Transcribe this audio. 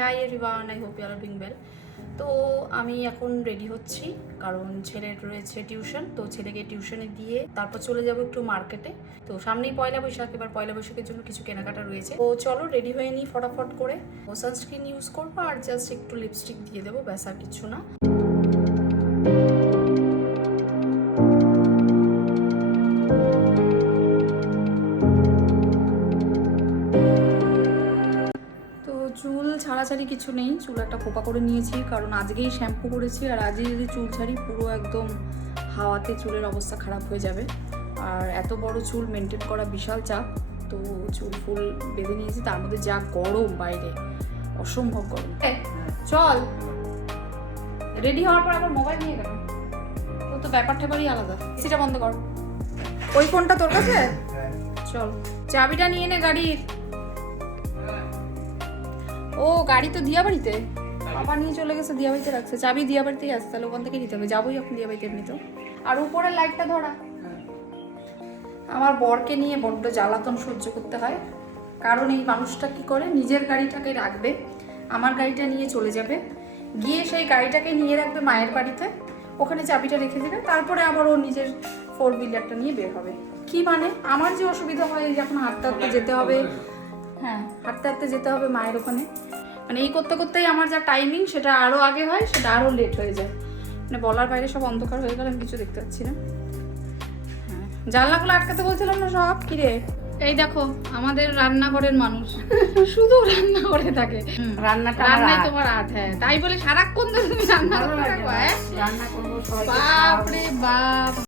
High everyone, I hope you are doing well. তো আমি এখন রেডি হচ্ছি কারণ ছেলের রয়েছে টিউশন। তো ছেলেকে টিউশনে দিয়ে তারপর চলে যাব একটু মার্কেটে। তো সামনেই পয়লা বৈশাখ, এবার পয়লা বৈশাখের জন্য কিছু কেনাকাটা রয়েছে। তো চলো রেডি হয়ে নিই ফটাফট করে। ও সানস্ক্রিন ইউজ করবো আর জাস্ট একটু লিপস্টিক দিয়ে দেবো, ব্যাস আর কিছু না। চুল ছাড়াছাড়ি কিছু নেই, চুল একটা খোপা করে নিয়েছি কারণ আজকেই শ্যাম্পু করেছি, আর আজকে যদি চুল ছাড়ি পুরো একদম হাওয়াতে চুলের অবস্থা খারাপ হয়ে যাবে। আর এত বড় চুল মেনটেন করা বিশাল চাপ। তো চুল ফুল বেঁধে নিয়েছি, তার মধ্যে যা গরম বাইরে, অসম্ভব গরম। চল রেডি হওয়ার পর আবার মোবাইল নিয়ে গেল, তো ব্যাপারটা বাড়ি আলাদা। এসিটা বন্ধ কর। ওই ফোনটা তোর কাছে? চল চাবিটা নিয়ে নে গাড়ির। ও গাড়ি তো দিয়া বাড়িতে, বাবা নিয়ে চলে গেছে, দিয়া বাড়িতে রাখছে। চাবি দিয়া বাড়িতেই আসছে, তাহলে ওখান থেকে নিতে হবে। যাবোই এখন দিয়া বাড়িতে এমনি তো। আর উপরের লাইটটা ধরা। আমার বরকে নিয়ে বড্ড জ্বালাতন সহ্য করতে হয়, কারণ এই মানুষটা কি করে, নিজের গাড়িটাকে রাখবে, আমার গাড়িটা নিয়ে চলে যাবে, গিয়ে সেই গাড়িটাকে নিয়ে রাখবে মায়ের বাড়িতে, ওখানে চাবিটা রেখে দেবে, তারপরে আবার ও নিজের 4 হুইলারটা নিয়ে বের হবে। কি মানে আমার যে অসুবিধা হয়, যখন হাঁটতে হাঁটতে যেতে হবে, হ্যাঁ হাঁটতে হাঁটতে যেতে হবে মায়ের ওখানে, মানে এই করতে করতেই আমার যা টাইমিং সেটা আরও আগে হয়, সেটা আরও লেট হয়ে যায়। মানে বলার বাইরে সব অন্ধকার হয়ে গেল, আমি কিছু দেখতে পাচ্ছি না। হ্যাঁ জানলাগুলো আটকাতে বলছিলাম না সব। কিরে এই দেখো আমাদের রান্নাঘরের মানুষ শুধু রান্না করে থাকে। রান্নায় তোমার আর্ট। হ্যাঁ তাই বলে সারাক্ষণ ধরে তুমি রান্না করে থাকো। হ্যাঁ রান্না করবো, বাপ রে বাপ।